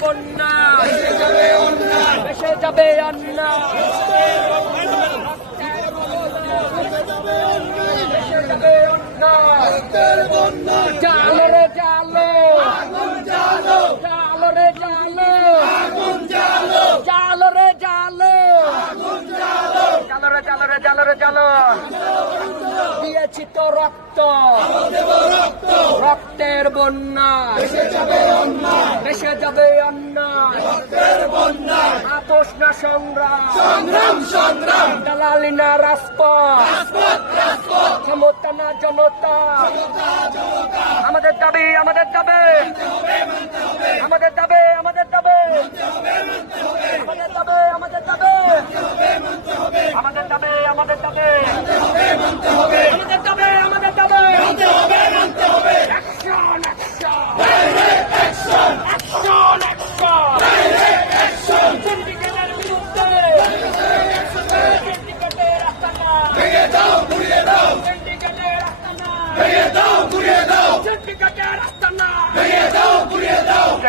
বন্যা ভেসে যাবে অন্যা। জালো রে জালো। জালো রে জালো। জালো জালো। রে জালো জালো রে দিয়েছি তো রক্ত। রক্তের বন্যা ভেসে যাবে অন্যায়। আপোষ না সংগ্রাম সংগ্রাম সংগ্রাম। দালালি না রাজপথ। ক্ষমতা না জনতা। আমাদের দাবি আমাদের দাবি। আমাদের দাবি আমাদের দাবি।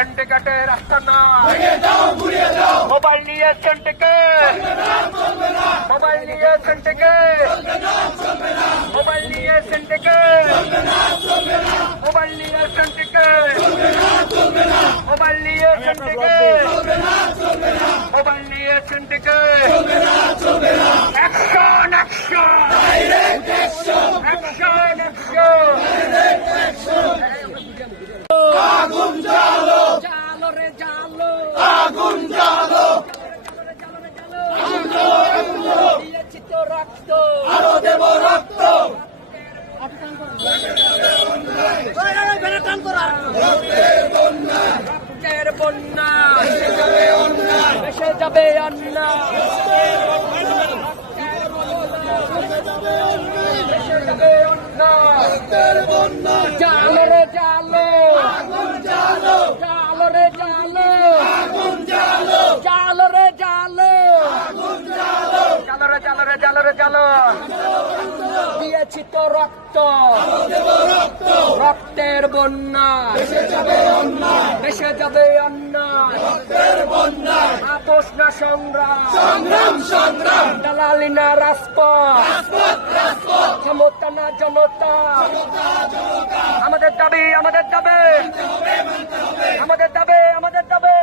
চন্ডিগড়ের আস্তানা মোবাইল নিয়ে চন্ডিগড়। মোবাইল নিয়ে চন্ডিগড়। মোবাইল নিয়ে চন্ডিগড়। মোবাইল নিয়ে চন্ডিগড়। মোবাইল নিয়ে চন্ডিগড়। মোবাইল নিয়ে চন্ডিগড়। অ্যাকশন অ্যাকশন রক্ত। আরও দেব রক্ত। বন্যা। হবে জ্বালন দিয়েছি তো রক্ত। রক্তের বন্যা। ভেসে যাবে অন্যায় আপোষ না সংগ্রাম। সংগ্রাম সংগ্রাম। দালালি না রাজপথ। ক্ষমতা না জনতা। আমাদের দাবি আমাদের দাবে। আমাদের দাবে আমাদের দাবে।